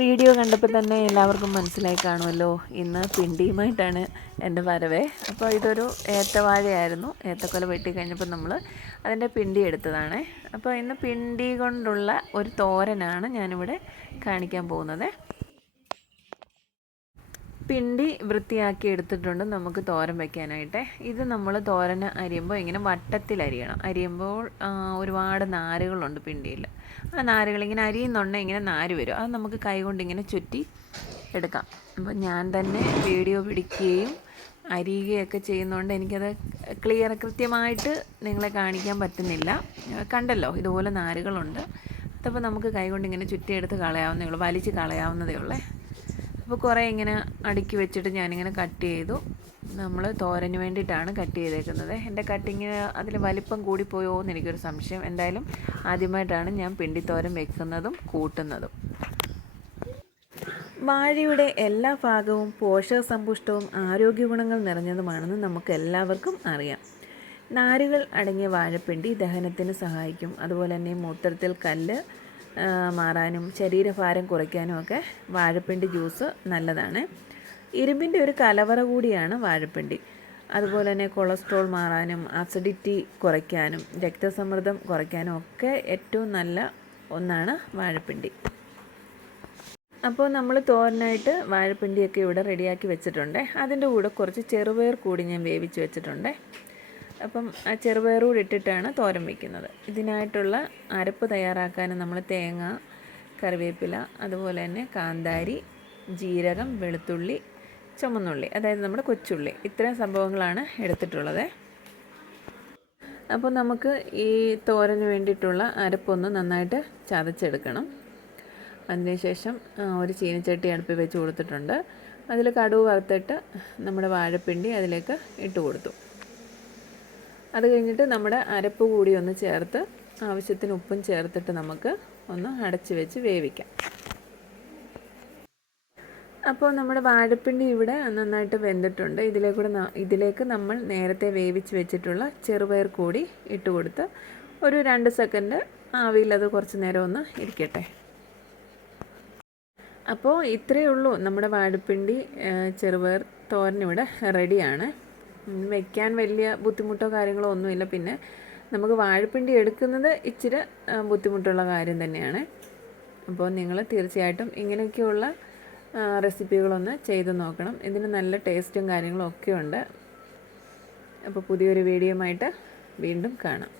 Video കണ്ടപ്പോൾ തന്നെ എല്ലാവർക്കും മനസ്സിലായി കാണുമല്ലോ. ഇന്ന് പിണ്ടിയുമായിട്ടാണ് എന്റെ വരവേ. അപ്പോൾ ഇതൊരു ഏത്തവാഴയായിരുന്നു. ഏത്തക്കൊല വെട്ടി കഴിഞ്ഞപ്പോൾ നമ്മൾ അതിന്റെ പിണ്ടി എടുത്തതാണ്. അപ്പോൾ ഇന്ന് പിണ്ടി കൊണ്ടുള്ള ഒരു തോരനാണ് ഞാനിവിടെ കാണിക്കാൻ പോകുന്നത്. പിണ്ടി വൃത്തിയാക്കി എടുത്തിട്ടുണ്ട്. നമുക്ക് തോരൻ വെക്കാനായിട്ട്. ഇത് നമ്മൾ തോരന് അരിയുമ്പോൾ ഇങ്ങനെ വട്ടത്തിൽ അരിയണം അരിയുമ്പോൾ ഒരുപാട് നാരുകളുണ്ട് പിണ്ടിയിൽ ആ നാരുകൾ ഇങ്ങനെ അരിയുന്നുണ്ടെങ്കിൽ ഇങ്ങനെ നാര് വരും. അത് നമുക്ക് കൈകൊണ്ട് ഇങ്ങനെ ചുറ്റി എടുക്കാം. അപ്പോൾ ഞാൻ തന്നെ വീഡിയോ പിടിക്കുകയും അരിയുകയൊക്കെ ചെയ്യുന്നതുകൊണ്ട് എനിക്കത് ക്ലിയർ കൃത്യമായിട്ട് നിങ്ങളെ കാണിക്കാൻ പറ്റുന്നില്ല. കണ്ടല്ലോ ഇതുപോലെ നാരുകളുണ്ട്. അതപ്പോൾ നമുക്ക് കൈകൊണ്ട് ഇങ്ങനെ ചുറ്റിയെടുത്ത് കളയാവുന്നേ ഉള്ളൂ. വലിച്ച് കളയാവുന്നതേ ഉള്ളേ. അപ്പോൾ കുറേ ഇങ്ങനെ അടുക്കി വെച്ചിട്ട് ഞാനിങ്ങനെ കട്ട് ചെയ്തു. നമ്മൾ തോരന് വേണ്ടിയിട്ടാണ് കട്ട് ചെയ്തേക്കുന്നത്. എന്റെ കട്ടിങ്ങിന് അതിൽ വലിപ്പം കൂടിപ്പോയോ എന്ന് എനിക്കൊരു സംശയം. എന്തായാലും ആദ്യമായിട്ടാണ് ഞാൻ പിണ്ടിത്തോരൻ വെക്കുന്നതും കൂട്ടുന്നതും. വാഴയുടെ എല്ലാ ഭാഗവും പോഷകസമ്പുഷ്ടവും ആരോഗ്യ ഗുണങ്ങൾ നിറഞ്ഞതുമാണെന്ന് നമുക്ക് എല്ലാവർക്കും അറിയാം. നാരുകൾ അടങ്ങിയ വാഴപ്പിണ്ടി ദഹനത്തിന് സഹായിക്കും. അതുപോലെ തന്നെ മൂത്രത്തിൽ കല്ല് മാറാനും ശരീരഭാരം കുറയ്ക്കാനും ഒക്കെ വാഴപ്പിണ്ടി ജ്യൂസ് നല്ലതാണ്. ഇരുമ്പിന്റെ ഒരു കലവറ കൂടിയാണ് വാഴപ്പിണ്ടി. അതുപോലെ തന്നെ കൊളസ്ട്രോൾ മാറാനും അസിഡിറ്റി കുറയ്ക്കാനും രക്തസമ്മർദ്ദം കുറയ്ക്കാനും ഒക്കെ ഏറ്റവും നല്ല ഒന്നാണ് വാഴപ്പിണ്ടി. അപ്പോൾ നമ്മൾ തോരനായിട്ട് വാഴപ്പിണ്ടിയൊക്കെ ഇവിടെ റെഡിയാക്കി വെച്ചിട്ടുണ്ട്. അതിന്റെ കൂടെ കുറച്ച് ചെറുപയർ കൂടി ഞാൻ വേവിച്ച് വെച്ചിട്ടുണ്ട്. അപ്പം ആ ചെറുപയർ ഇട്ടിട്ടാണ് തോരൻ വയ്ക്കുന്നത് ഇതിനായിട്ടുള്ള അരപ്പ് തയ്യാറാക്കാൻ നമ്മൾ തേങ്ങ കറിവേപ്പില അതുപോലെ തന്നെ കാന്താരി ജീരകം വെളുത്തുള്ളി ചുമന്നുള്ളി അതായത് നമ്മുടെ കൊച്ചുള്ളി. ഇത്രയും സംഭവങ്ങളാണ് എടുത്തിട്ടുള്ളത്. അപ്പോൾ നമുക്ക് ഈ തോരന് വേണ്ടിയിട്ടുള്ള അരപ്പൊന്ന് നന്നായിട്ട് ചതച്ചെടുക്കണം. അതിനുശേഷം ഒരു ചീനച്ചട്ടി അടുപ്പിൽ വെച്ച് കൊടുത്തിട്ടുണ്ട്. അതിൽ കടുവ് വറുത്തിട്ട് നമ്മുടെ വാഴപ്പിണ്ടി അതിലേക്ക് ഇട്ട് കൊടുത്തു. അത് കഴിഞ്ഞിട്ട് നമ്മുടെ അരപ്പ് കൂടി ഒന്ന് ചേർത്ത് ആവശ്യത്തിന് ഉപ്പും ചേർത്തിട്ട് നമുക്ക് ഒന്ന് അടച്ച് വെച്ച് വേവിക്കാം. അപ്പോൾ നമ്മുടെ വാഴപ്പിണ്ടി ഇവിടെ നന്നായിട്ട് വെന്തിട്ടുണ്ട്. ഇതിലേക്കൂടെ ഇതിലേക്ക് നമ്മൾ നേരത്തെ വേവിച്ച് വെച്ചിട്ടുള്ള ചെറുപയർ കൂടി ഇട്ട് കൊടുത്ത് ഒരു രണ്ട് സെക്കൻഡ് ആവിയിൽ അത് കുറച്ച് നേരം ഒന്ന് ഇരിക്കട്ടെ. അപ്പോൾ ഇത്രയേ ഉള്ളൂ നമ്മുടെ വാഴപ്പിണ്ടി ചെറുപയർ തോരൻ ഇവിടെ റെഡിയാണ്. വെക്കാൻ വലിയ ബുദ്ധിമുട്ടോ കാര്യങ്ങളോ ഒന്നുമില്ല. പിന്നെ നമുക്ക് വാഴപ്പിണ്ടി എടുക്കുന്നത് ഇച്ചിരി ബുദ്ധിമുട്ടുള്ള കാര്യം തന്നെയാണ്. അപ്പോൾ നിങ്ങൾ തീർച്ചയായിട്ടും ഇങ്ങനെയൊക്കെയുള്ള റെസിപ്പികളൊന്ന് ചെയ്ത് നോക്കണം. ഇതിന് നല്ല ടേസ്റ്റും കാര്യങ്ങളും ഒക്കെ ഉണ്ട്. അപ്പോൾ പുതിയൊരു വീഡിയോ ആയിട്ട് വീണ്ടും കാണാം.